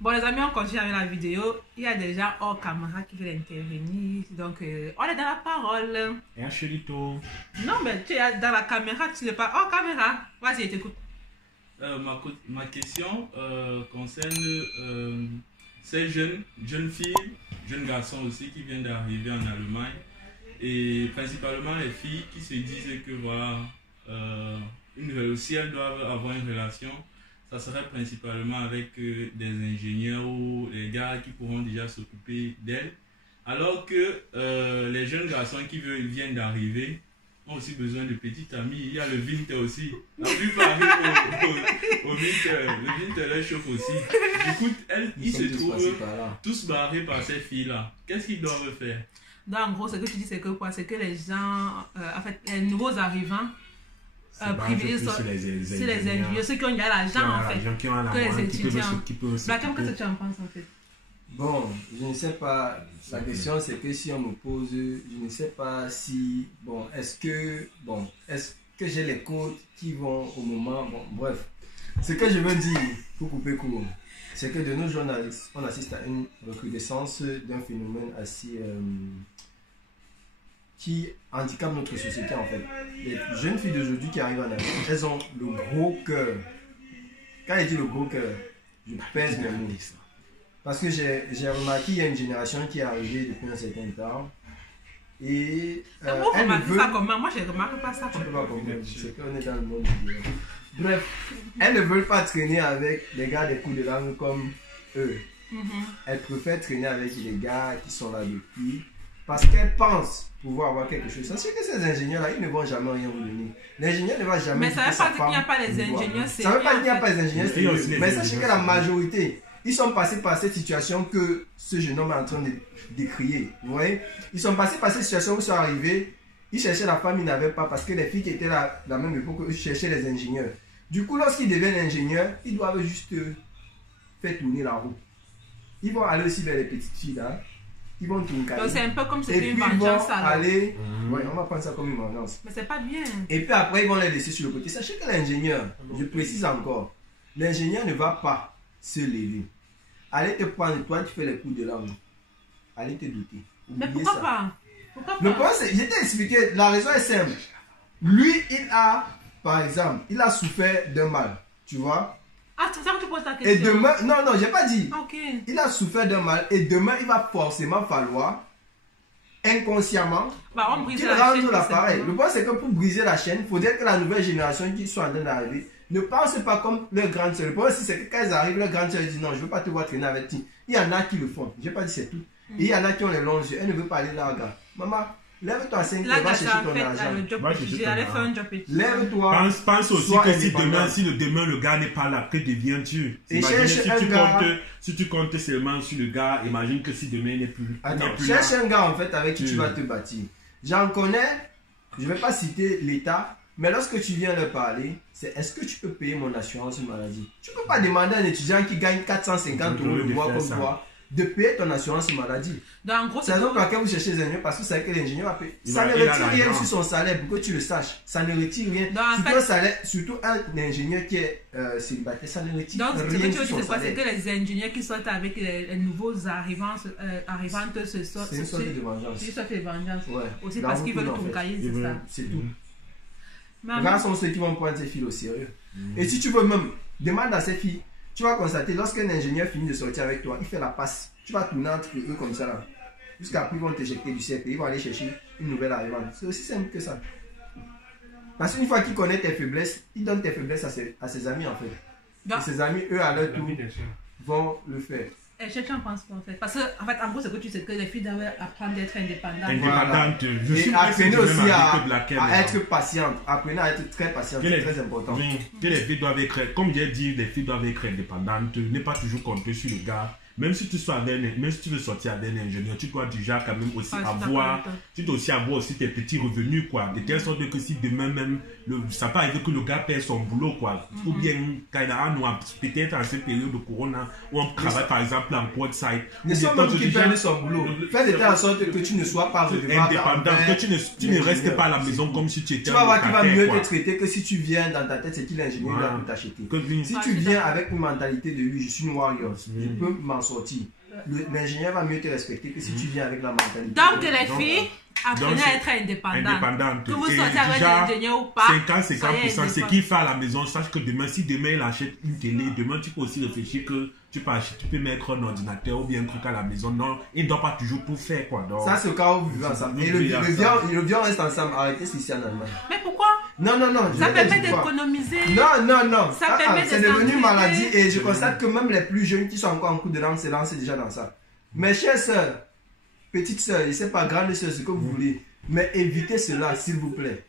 Bon, les amis, on continue avec la vidéo. Il y a des gens hors caméra qui veulent intervenir. Donc, on est dans la parole. Et un chelito. Non, mais tu es dans la caméra, tu n'es pas hors caméra. Vas-y, je t'écoute. Ma question concerne ces jeunes filles, jeunes garçons aussi qui viennent d'arriver en Allemagne. Et principalement les filles qui se disent que voilà, si elles doivent avoir une relation, ça serait principalement avec des ingénieurs ou les gars qui pourront déjà s'occuper d'elles. Alors que les jeunes garçons qui viennent d'arriver ont aussi besoin de petites amies. Il y a le winter aussi. La plupart arrivent au winter. Le winter les chauffe aussi. Du coup, ils se trouvent tous barrés par ces filles-là. Qu'est-ce qu'ils doivent faire? Donc, en gros, ce que tu dis, c'est que quoi? C'est que les gens, en fait, les nouveaux arrivants, privilégient les ingénieurs, ceux qui ont déjà l'argent, en fait, que les étudiants. Blackam, qu'est-ce que tu en penses, en fait? Bon, je ne sais pas. La question, c'est que si on me pose, je ne sais pas si, bon, est-ce que j'ai les codes qui vont au moment, bon, bref. Ce que je veux dire, pour couper court, c'est que de nos journalistes, on assiste à une recrudescence d'un phénomène assez qui handicape notre société, en fait. Les jeunes filles d'aujourd'hui qui arrivent en Afrique, elles ont le gros cœur. Quand je dis le gros cœur, je pèse mes mots. Parce que j'ai remarqué qu'il y a une génération qui est arrivée depuis un certain temps. Et elle ne veut... ça comment? Moi, je ne remarque pas ça. C'est qu'on est dans le monde du bien. Bref, elles ne veulent pas traîner avec des gars des coups de langue comme eux. Elles préfèrent traîner avec les gars qui sont là depuis. Parce qu'elles pensent pouvoir avoir quelque chose. Sachez que ces ingénieurs-là, ils ne vont jamais rien vous donner. L'ingénieur ne va jamais... Mais ça ne veut pas dire qu'il n'y a pas les ingénieurs. Ça ne veut pas dire qu'il n'y a pas les ingénieurs sérieux. Mais sachez que la majorité... Ils sont passés par cette situation que ce jeune homme est en train de décrier. Vous voyez? Ils sont passés par cette situation où ils sont arrivés. Ils cherchaient la femme, ils n'avaient pas parce que les filles qui étaient là, la même époque, ils cherchaient les ingénieurs. Du coup, lorsqu'ils deviennent ingénieurs, ils doivent juste faire tourner la roue. Ils vont aller aussi vers les petites filles là. Ils vont tourner. Donc c'est un peu comme si c'était une vengeance. Aller... Ouais, on va prendre ça comme une vengeance. Mais c'est pas bien. Et puis après, ils vont les laisser sur le côté. Sachez que l'ingénieur, je précise encore, l'ingénieur ne va pas se lever. Allez te prendre, toi tu fais les coups de langue. Allez te douter. Mais pourquoi pas? Pourquoi pas? Le problème c'est, je t'ai expliqué, la raison est simple. Lui, il a, par exemple, il a souffert d'un mal. Tu vois? Ah, c'est ça que tu poses ta question. Et demain, non, j'ai pas dit. Ok. Il a souffert d'un mal et demain, il va forcément falloir, inconsciemment, qu'il rende l'appareil. Le problème c'est que pour briser la chaîne, il faudrait que la nouvelle génération qui soit en train d'arriver ne pense pas comme leur grande soeur. Le problème, c'est que quand ils arrivent, leur grande soeur dit non, je ne veux pas te voir traîner avec qui. Il y en a qui le font. Je n'ai pas dit c'est tout. Et il y en a qui ont les longs yeux. Elle ne veut pas aller là, regarde. Maman, lève-toi à 5 heures, va chercher ton argent. J'allais faire un job petit. Lève-toi. Pense aussi que si demain le gars n'est pas là, que deviens-tu? Si tu comptes seulement sur le gars, imagine que si demain il n'est plus. Attends, cherche un gars en fait avec qui tu vas te bâtir. J'en connais, je ne vais pas citer l'État. Mais lorsque tu viens leur parler, c'est est-ce que tu peux payer mon assurance maladie? Tu ne peux pas demander à un étudiant qui gagne 450 € le mois comme toi de payer ton assurance maladie. Donc, en gros, c'est la raison pour laquelle vous cherchez les ingénieurs parce que vous savez que l'ingénieur va payer. Ça ne retire rien sur son salaire pour que tu le saches. Ça ne retire rien. Surtout un ingénieur qui est célibataire, ça ne retire rien. Donc, ce que tu veux dire, c'est quoi? C'est que les ingénieurs qui sortent avec les nouveaux arrivantes se sortent. C'est une sorte de vengeance. C'est une sorte de vengeance. Ouais. Aussi parce qu'ils veulent tout cahier, c'est ça. C'est tout. Les gars sont ceux qui vont prendre ces filles au sérieux. Et si tu veux même, demande à ces filles, tu vas constater, lorsqu'un ingénieur finit de sortir avec toi, il fait la passe. Tu vas tourner entre eux comme ça là. Jusqu'après, ils vont t'éjecter du cercle. Ils vont aller chercher une nouvelle arrivante. C'est aussi simple que ça. Parce qu'une fois qu'il connaît tes faiblesses, il donne tes faiblesses à ses amis en fait. Et ses amis, eux, à leur tour, vont le faire. Et je t'en pense pas en fait. Parce que, en fait, en gros, c'est que tu sais que les filles doivent apprendre d'être indépendantes. Indépendantes. Et apprenez aussi à être patiente. Apprenez à être très patiente. C'est très important. Oui, que les filles doivent être, comme j'ai dit, les filles doivent être indépendantes. Ne pas toujours compter sur le gars. même si tu veux sortir avec un ingénieur, tu dois déjà quand même aussi avoir aussi tes petits revenus, quoi. De telle sorte que si demain même, ça peut arriver que le gars perd son boulot, quoi. Ou bien, quand il a peut-être en cette période de corona, où on travaille par exemple en Portside. Ne sois même qui perd son boulot. Fais de telle sorte que tu ne sois pas indépendant, que tu ne restes pas à la maison comme si tu étais. Tu vas voir qu'il va mieux te traiter que si tu viens dans ta tête, c'est qui l'ingénieur qui va t'acheter. Si tu viens avec une mentalité de lui, je suis une warrior, je peux m'en sortir. L'ingénieur va mieux te respecter que si tu viens avec la mentalité. Donc les filles, apprenez à être indépendantes. Que vous sortez avec l'ingénieur ou pas. 50%, ce qu'il fait à la maison, sache que demain, si demain il achète une télé, demain tu peux aussi réfléchir que tu peux mettre un ordinateur ou bien un truc à la maison. Non, il ne doit pas toujours tout faire, quoi. Donc, ça, c'est au cas où vous vivez ensemble. Et le vieux reste ensemble. Arrêtez ce ici en Allemagne. Mais pourquoi? Non. Ça permet d'économiser. Non. Ça permet c'est devenu une maladie et je constate que même les plus jeunes qui sont encore en cours de langue se lancent déjà dans ça. Mes chères sœurs, petites sœurs, je ne sais pas, grandes sœurs, ce que vous voulez, mais évitez cela, s'il vous plaît.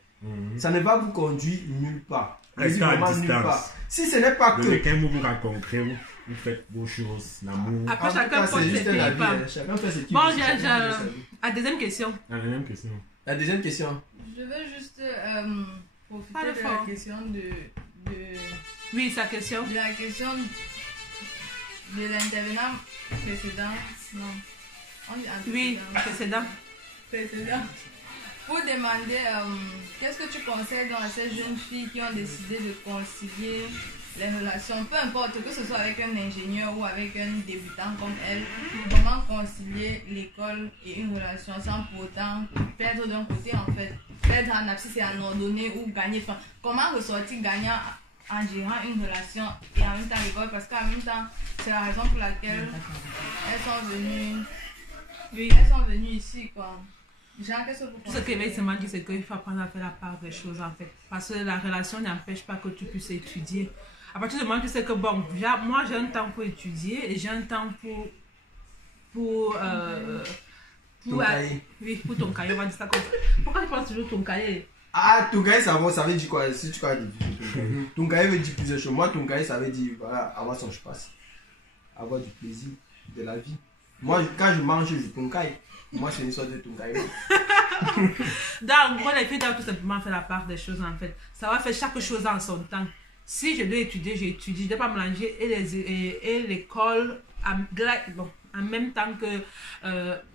Ça ne va vous conduire nulle part. Restez à distance. Si ce n'est pas que... Quand vous vous rencontrez, vous faites vos choses, l'amour. Après, chacun fait ses pays. Chacun fait ce qu'il Bon, j'ai la deuxième question. La deuxième question. Je veux juste profiter de la question de... Oui, sa question. De la question de l'intervenant précédent. Non. Oui, précédent. Pour demander qu'est-ce que tu conseilles dans ces jeunes filles qui ont décidé de concilier les relations, peu importe que ce soit avec un ingénieur ou avec un débutant comme elle, comment concilier l'école et une relation sans pour autant perdre d'un côté en fait, perdre en abscisse et en ordonnée ou gagner, enfin, comment ressortir gagnant en gérant une relation et en même temps l'école, parce qu'en même temps c'est la raison pour laquelle elles sont venues ici quoi. Genre, qu'est-ce que vous pensez? Ce que Veilleusement dit, c'est qu'il faut apprendre à faire la part des choses en fait. Parce que la relation n'empêche pas que tu puisses étudier. À partir du moment où tu sais que bon, moi j'ai un temps pour étudier et j'ai un temps pour ton cahier. Oui, pour ton cahier, on va dire ça comme ça. Pourquoi tu penses toujours ton cahier? Ah, ton cahier, ça veut dire quoi? Si tu crois dire ton cahier veut dire plusieurs choses. Moi, ton cahier, ça veut dire voilà, avoir son passe, avoir du plaisir de la vie. Moi, quand je mange, je ton cahier. Moi, c'est une sorte de ton cahier. Donc, moi, les filles doivent tout simplement faire la part des choses en fait. Ça va faire chaque chose en son temps. Si je dois étudier, j'étudie. Je ne dois pas mélanger et l'école en même temps que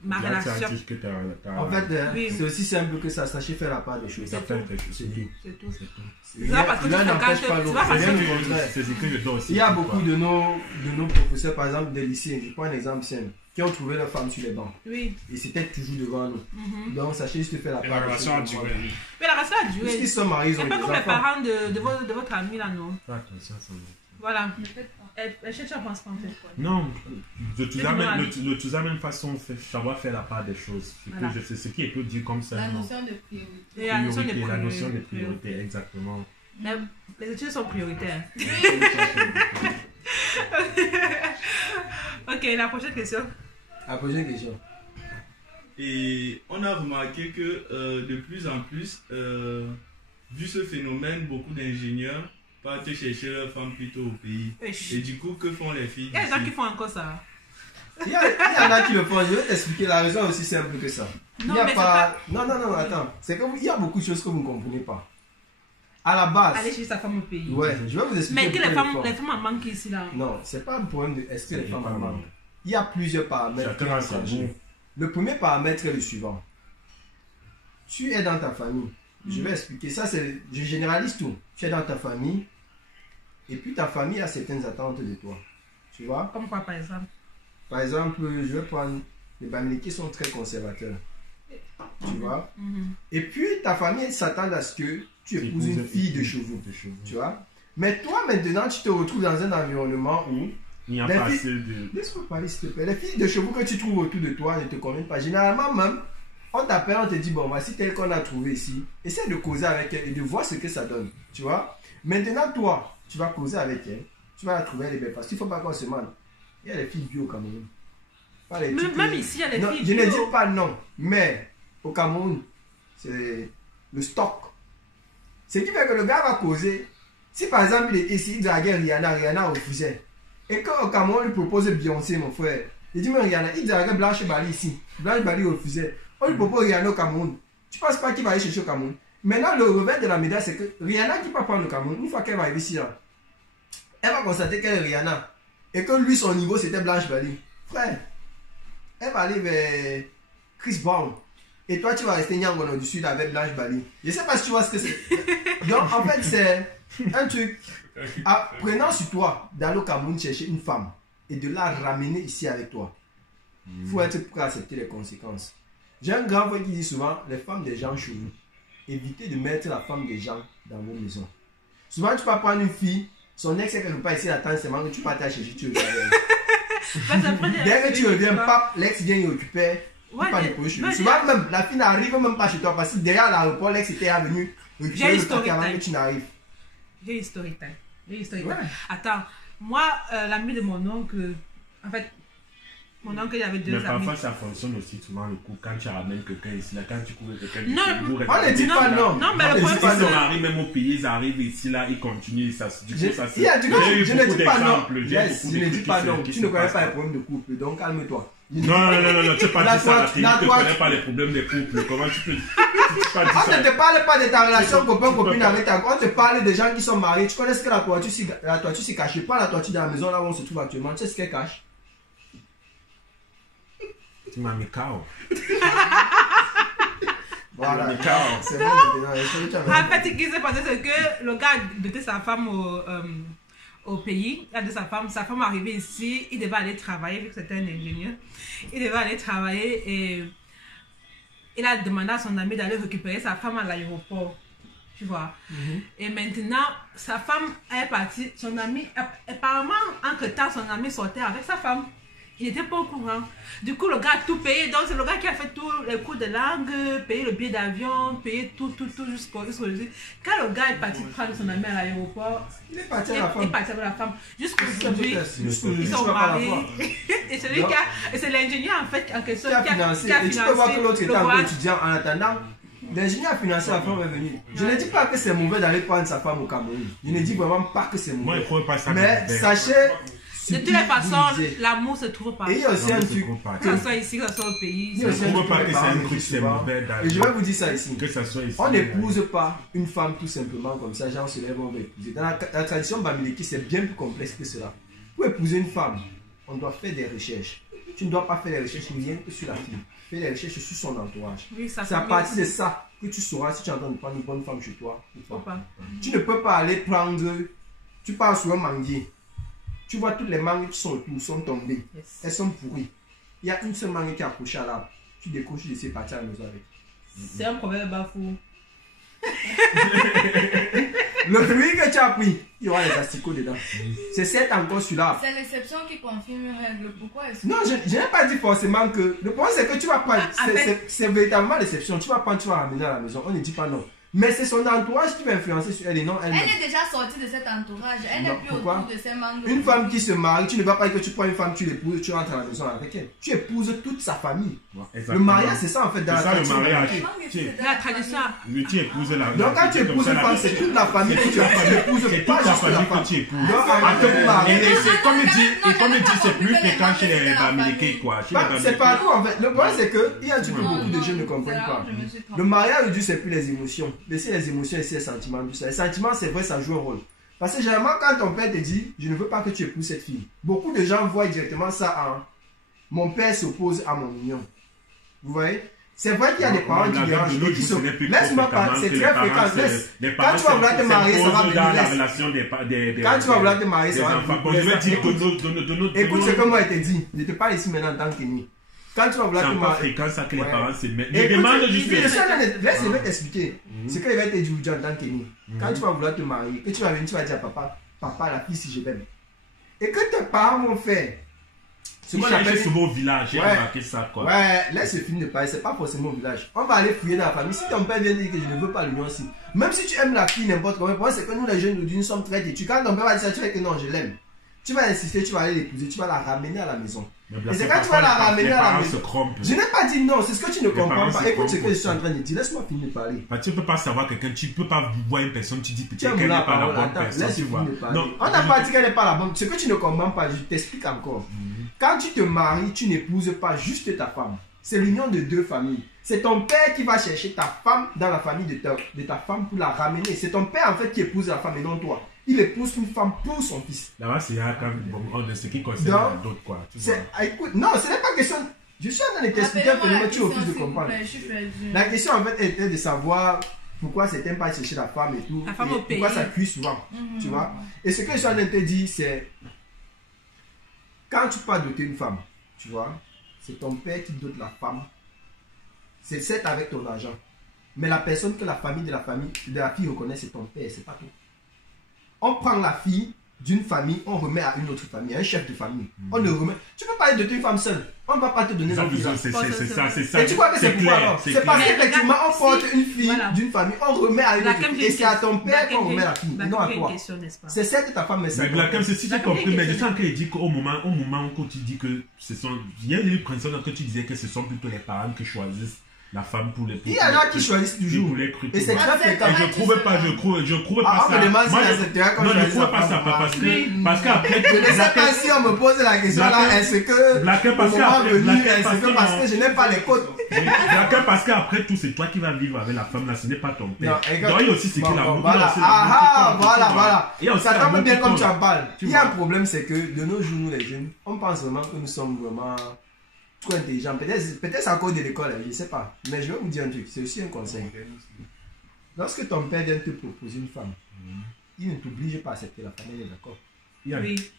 ma relation. En fait, c'est aussi simple que ça. Sachez faire la part des choses. C'est tout. C'est parce que l'un n'empêche pas l'autre. Il y a beaucoup de nos professeurs, par exemple des lycées, je prends un exemple simple, qui ont trouvé leur femme sur les bancs. Oui. Et c'était toujours devant nous. Donc sachez juste faire la part. La relation a duré. Mais la relation a duré. Puisqu'ils sont mariés, ils ont des enfants. C'est pas comme les parents de votre ami là, non? Voilà. Est-ce que tu en penses pas en fait? Non, de toute la même façon, savoir faire la part des choses. C'est ce qui est peu dit comme ça. La notion de priorité. La notion de priorité, exactement. Les études sont prioritaires. Ok, la prochaine question. Et on a remarqué que de plus en plus, vu ce phénomène, beaucoup d'ingénieurs partent chercher leurs femmes plutôt au pays. Et du coup, que font les filles? Il y a des gens qui font encore ça. Il y en a qui le font. Je vais t'expliquer la raison aussi simple que ça. Non, attends. C'est comme il y a beaucoup de choses que vous ne comprenez pas. À la base. Aller chez sa femme au pays. Ouais, je vais vous expliquer. Mais que les femmes en manquent ici là. Non, c'est pas un problème de est-ce que les femmes en manquent. Il y a plusieurs paramètres. Le premier paramètre est le suivant. Tu es dans ta famille. Je vais expliquer ça. Je généralise tout. Tu es dans ta famille. Et puis ta famille a certaines attentes de toi. Tu vois? Comme quoi par exemple? Par exemple, je vais prendre les Bamilés qui sont très conservateurs. Tu vois? Et puis ta famille s'attend à ce que tu épouses une fille de chevaux. Tu vois? Mais toi maintenant tu te retrouves dans un environnement où il n'y a pas assez de... Laisse-moi parler s'il te plaît. Les filles de chevaux que tu trouves autour de toi ne te conviennent pas. Généralement même, on t'appelle, on te dit bon voici tel qu'on a trouvé ici. Essaie de causer avec elle et de voir ce que ça donne. Tu vois? Maintenant toi, tu vas causer avec elle. Tu vas la trouver les belles parce qu'il ne faut pas qu'on se mente. Il y a les filles bio au Cameroun. Même ici, il y a les filles bio. Je ne dis pas non, mais au Cameroun, c'est le stock. Ce qui fait que le gars va causer. Si par exemple il est ici, il drague Rihanna refusait. Et quand au Cameroun, il propose Beyoncé, mon frère, il dit, mais Rihanna, il dit, regarde Blanche Bali ici. Blanche Bali refusait. On lui propose Rihanna au Cameroun. Tu penses pas qu'il va aller chercher au Cameroun? Maintenant, le revers de la médaille, c'est que Rihanna qui va prendre le Cameroun, une fois qu'elle va arriver ici, là, elle va constater qu'elle est Rihanna. Et que lui, son niveau, c'était Blanche Bali. Frère, elle va aller vers Chris Brown. Et toi, tu vas rester Nyangono du Sud avec Blanche Bali. Je sais pas si tu vois ce que c'est. Donc, en fait, c'est un truc. Prenant sur toi d'aller au Cameroun chercher une femme et de la ramener ici avec toi. Il faut être prêt à accepter les conséquences. J'ai un grand frère qui dit souvent, les femmes des gens chez vous, évitez de mettre la femme des gens dans vos maisons. Souvent, tu peux prendre une fille, son ex est quelque part ici, attend seulement que tu partes à chercher, tu reviens. Dès que tu reviens, pape, l'ex vient y occuper. Pas de chez lui. Souvent, même, la fille n'arrive même pas chez toi parce que derrière l'aéroport, l'ex était venu récupérer le paquet avant que tu n'arrives. J'ai une story time. Attends, moi, l'ami de mon oncle, en fait, mon oncle il avait deux amis. Mais parfois ça fonctionne aussi souvent le coup quand tu ramènes quelqu'un ici, là, quand tu cours quelqu'un ici. Non, on ne dit pas non. Non, mais le problème c'est que. Ils arrivent même au pays, ils arrivent ici, là, ils continuent. Ça, du coup, ça se. Je ne dis pas non. Je ne dis pas non. Tu ne connais pas les problèmes de couple, donc calme-toi. Non, tu n'as pas dit ça. Tu ne connais pas les problèmes des couples. Comment tu peux. On ne te parle pas de ta relation copain-copine avec ta. On te parle des gens qui sont mariés. Tu connais ce que la toiture s'est cachée. Pas la toiture de la maison là où on se trouve actuellement. Tu sais ce qu'elle cache? Tu m'as mis KO. Voilà, c'est bon maintenant. En fait, ce qui s'est passé, c'est que le gars de sa femme au pays, de sa femme est arrivée ici, il devait aller travailler, vu que c'était un ingénieur. Il devait aller travailler et il a demandé à son ami d'aller récupérer sa femme à l'aéroport. Tu vois. Et maintenant, sa femme est partie, son ami, apparemment, entre-temps, son ami sortait avec sa femme. Il n'était pas au courant. Du coup, le gars a tout payé. Donc, c'est le gars qui a fait tous les cours de langue, payé le billet d'avion, payé tout jusqu'au jour. Quand le gars est parti prendre son ami à l'aéroport, il est parti avec la femme. Jusqu'au celui, ils sont mariés. Et celui et c'est l'ingénieur en fait en question qui a financé. Et tu peux voir que l'autre était encore étudiant en attendant. L'ingénieur a financé, la femme est venue. Je ne dis pas que c'est mauvais d'aller prendre sa femme au Cameroun. Je ne dis vraiment pas que c'est mauvais. Mais sachez. De toutes les façons, l'amour se trouve pas. Et il y a aussi un truc. Que ce soit ici, que ce soit au pays. Il y a aussi un truc que c'est un truc, c'est mauvais. Et je vais vous dire ça ici. Que ça soit ici. On n'épouse pas une femme tout simplement comme ça, genre se lève, on va épouser. Dans la tradition bamileki, c'est bien plus complexe que cela. Pour épouser une femme, on doit faire des recherches. Tu ne dois pas faire des recherches rien que sur la fille. Fais des recherches sur son entourage. Oui, c'est à partir de ça que tu sauras si tu es en train de prendre une bonne femme chez toi ou pas. Tu ne peux pas aller prendre. Tu pars sur un manguier. Tu vois toutes les mangues qui sont autour sont tombées. Yes. Elles sont pourries. Il y a une seule mangue qui est accrochée à l'arbre. Tu décroches, tu laisses partir à la maison avec. C'est un problème bafou. Le fruit que tu as pris, il y aura les asticots dedans. C'est certes encore sur l'arbre. C'est l'exception qui confirme une règle. Pourquoi est-ce que... Non, je n'ai pas dit forcément que... Le problème c'est que tu vas prendre... C'est véritablement l'exception. Tu vas prendre, tu vas ramener à la maison. On ne dit pas non. Mais c'est son entourage qui va influencer sur elle et non elle-même. Elle est déjà sortie de cet entourage. Elle n'est plus autour de ses membres. Une femme qui se marie, tu ne vas pas dire que tu prends une femme, tu l'épouses, tu rentres à la maison avec elle. Tu épouses toute sa famille. Le mariage, c'est ça en fait. Dans la tradition. Le mariage. La tradition. Tu épouses la donc quand tu épouses une femme, c'est toute la famille que tu épouses. Pas juste la femme que tu épouses. Comme il dit, c'est plus fréquent chez les Bamileke, quoi. C'est pas tout en fait. Le problème c'est que il y a du coup beaucoup de jeunes ne comprennent pas. Le mariage aujourd'hui, c'est plus les émotions. Laissez les émotions et les sentiments. Les sentiments, c'est vrai, ça joue un rôle. Parce que généralement, quand ton père te dit, je ne veux pas que tu épouses cette fille, beaucoup de gens voient directement ça en mon père s'oppose à mon union. Vous voyez? C'est vrai qu'il y a des parents qui dérangent. Laisse-moi parler, c'est très fréquent. Quand tu vas vouloir te marier, ça va venir. Quand tu vas vouloir te marier, ça va venir. Écoute ce que moi je te dis. Je te parle ici maintenant en tant qu'ennemi. Quand tu vas vouloir te marier. C'est fréquent ça que les parents se mettent. Laisse-moi t'expliquer. Ce que je vais te dire en tant qu'ennemi. Quand tu vas vouloir te marier, que tu vas venir, tu vas dire à papa, la fille si je l'aime. Et que tes parents vont faire. Ce qu'on appelle souvent au village, j'ai remarqué ça quoi. Ouais, laisse finir de parler, c'est pas forcément au village. On va aller fouiller dans la famille. Si ton père vient dire que je ne veux pas l'union aussi, même si tu aimes la fille n'importe comment, c'est que nous les jeunes nous sommes très têtus. Quand ton père va dire ça, tu fais que non, je l'aime. Tu vas insister, tu vas aller l'épouser, tu vas la ramener à la maison. Et c'est quand tu vas la ramener à la maison. Je n'ai pas dit non, c'est ce que tu ne comprends pas. Écoute ce que je suis en train de dire, laisse-moi finir de parler. Tu ne peux pas savoir quelqu'un, tu ne peux pas voir une personne, tu dis peut-être qu'elle n'est pas la bonne personne. On n'a pas dit qu'elle n'est pas la bonne. Ce que tu ne comprends pas, je t'explique encore. Quand tu te maries, tu n'épouses pas juste ta femme. C'est l'union de deux familles. C'est ton père qui va chercher ta femme dans la famille de ta femme pour la ramener. C'est ton père en fait qui épouse la femme et non toi. Il épouse une femme pour son fils. Là-bas, c'est ce qui concerne d'autres quoi. Écoute, non, ce n'est pas question. Je suis en train de t'expliquer un phénomène, tu refuses de comprendre. La question en fait était de savoir pourquoi c'est pas chercher la femme et tout. La femme au pays. Pourquoi ça cuit souvent. Tu vois. Et ce que je suis en train de te dire, c'est quand tu peux doter une femme, tu vois, c'est ton père qui dote la femme. C'est certes avec ton argent. Mais la personne que la famille de la fille reconnaît, c'est ton père, c'est pas toi. On prend la fille d'une famille, on remet à une autre famille, à un chef de famille. On le remet. Tu peux pas être de une femme seule. On ne va pas te donner la fille. C'est ça. Et tu crois que c'est pourquoi alors? C'est parce qu'effectivement, on porte une fille d'une famille, on remet à une autre. Et c'est à ton père qu'on remet la fille, non à toi. C'est celle de ta femme, mais c'est. Mais Blackem, c'est si tu compris, mais je sens qu'il dit qu'au moment où tu dis que ce sont. Il y a eu principe que tu disais que ce sont plutôt les parents qui choisissent la femme pour les. Il y en a qui choisissent toujours. Et c'est très fréquent. Je trouve pas ça. Moi, je trouve pas ça parce qu'après. Je ne sais pas si on me pose la question là, est-ce que parce que je n'aime pas les côtes. Parce qu'après tout, c'est toi qui vas vivre avec la femme là, ce n'est pas ton père. Non, il y a aussi ce que l'amour. Voilà. Ça tombe bien comme tu en parles. Il y a un problème, c'est que de nos jours, nous les jeunes, on pense vraiment que nous sommes vraiment trop intelligent. Peut-être c'est encore de l'école, je ne sais pas. Mais je vais vous dire un truc, c'est aussi un conseil. Lorsque ton père vient te proposer une femme, il ne t'oblige pas à accepter la femme, elle est d'accord. Oui.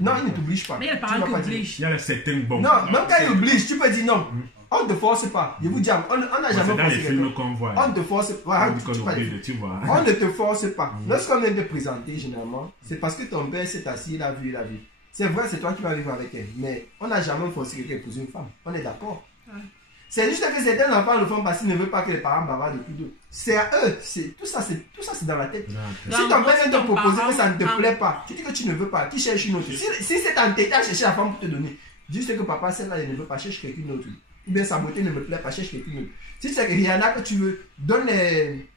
Non, il ne t'oblige pas. Mais il y a le parent qui oblige. Il y a certains bons. Non, même quand il oblige, tu peux dire non. On ne te force pas. Je vous dis, on n'a jamais forcé quelqu'un. On ne te force pas. On ne te force pas. Lorsqu'on vient te présenter, généralement, c'est parce que ton père s'est assis, il a vu. C'est vrai, c'est toi qui vas vivre avec elle. Mais on n'a jamais forcé quelqu'un à épouser une femme. On est d'accord. Ouais. C'est juste que certains enfants le font parce qu'ils ne veulent pas que les parents bavardent depuis d'eux. C'est à eux. Tout ça, c'est dans la tête. Si ton père vient te proposer que ça ne te plaît pas, tu dis que tu ne veux pas, tu cherches une autre. Si c'est entêté à chercher la femme pour te donner, juste que papa, celle-là, elle ne veut pas, cherche quelqu'un d'autre. Ou bien sa beauté ne me plaît pas, cherche quelqu'un d'autre. Si c'est qu'il y en a que tu veux, donne les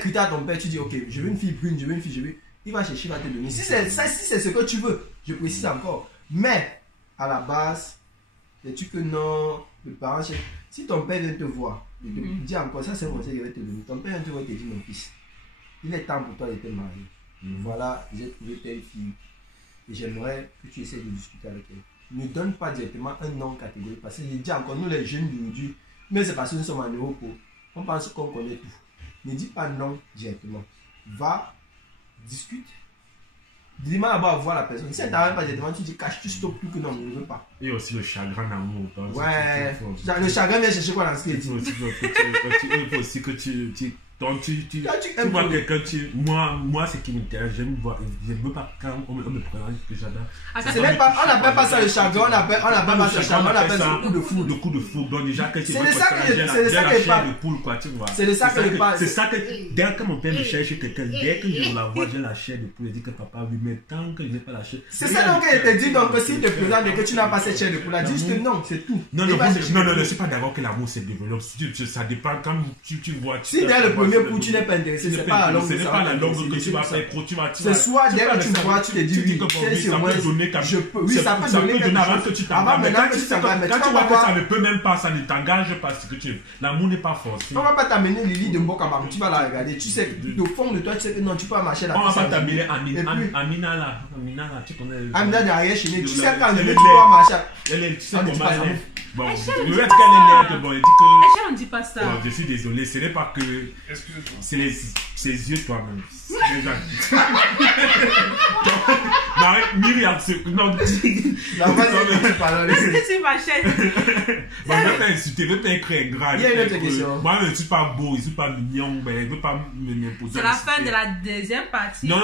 critères à ton père, tu dis ok, je veux une fille brune, je veux une fille, je veux. Il va chercher, il va te donner. Si c'est ce que tu veux, je précise encore. Mais, à la base, sais-tu que non, le parent, si ton père vient te voir, il te dit encore, ça c'est un conseil que je vais te donner. Ton père vient te voir et te dit, mon fils, il est temps pour toi de te marier. Voilà, j'ai trouvé telle fille. Et j'aimerais que tu essaies de discuter avec elle. Ne donne pas directement un nom catégorique. Parce que je dis encore, nous les jeunes d'aujourd'hui, mais c'est parce que nous sommes en Europe, on pense qu'on connaît tout. Ne dis pas non directement. Va. Discute. Dis-moi d'abord à voir la personne. Si elle t'arrive pas directement, tu dis cache, tu stoppes plus que non, je ne veux pas. Et aussi le chagrin d'amour. Ouais. Le chagrin vient chercher quoi dans ce qu'il dit. Il faut aussi que tu vois quelqu'un, moi ce qui m'intéresse, je ne veux pas quand on me présente que j'adore. On n'appelle pas ça le chagrin, on appelle pas ça le chagrin, on appelle ça le coup de foudre. Le coup de foudre, donc déjà que c'est de ça que je parle. C'est de ça que je parle. C'est ça que dès que mon père me cherche quelqu'un, dès que je la vois, j'ai la chair de poule, je dis que papa, oui, mais tant que je n'ai pas la chair. C'est ça donc qu'il te dit, donc s'il te présente et que tu n'as pas cette chair de poule, dis juste non, c'est tout. Non, je ne sais pas d'abord que l'amour se développe. Ça dépend quand tu vois. Si dès le premier coup, tu n'es pas intéressé, ce n'est pas la langue que tu vas faire. C'est soit dès que tu vois, tu te dis oui, ça peut donner comme. Oui, ça peut donner avant que tu t'engages. Mais quand tu vois que ça ne peut même pas, ça ne t'engage pas. L'amour n'est pas forcé. On ne va pas t'amener Lily de Mbokamaru, tu vas la regarder. Tu sais que au fond de toi, tu sais que non, tu peux pas marcher là. On ne va pas t'amener Amina là. Amina là, tu connais. Amina derrière chez nous, tu sais quand tu vas marcher. Tu sais comment elle est. Bon, je vais être qu'elle est bon, elle dit que. On ne dit pas ça. Bon, je suis désolé, ce n'est pas que. C'est ses yeux toi-même. Myriam, c'est. Non, la voix de parole. Est-ce que tu m'achètes? Bon, je vais pas insulter, je vais pas écrire grave. Il y a une autre question. Moi, je ne suis pas beau, je ne suis pas mignon, mais je ne veux pas m'imposer. C'est la fin de la deuxième partie. Non.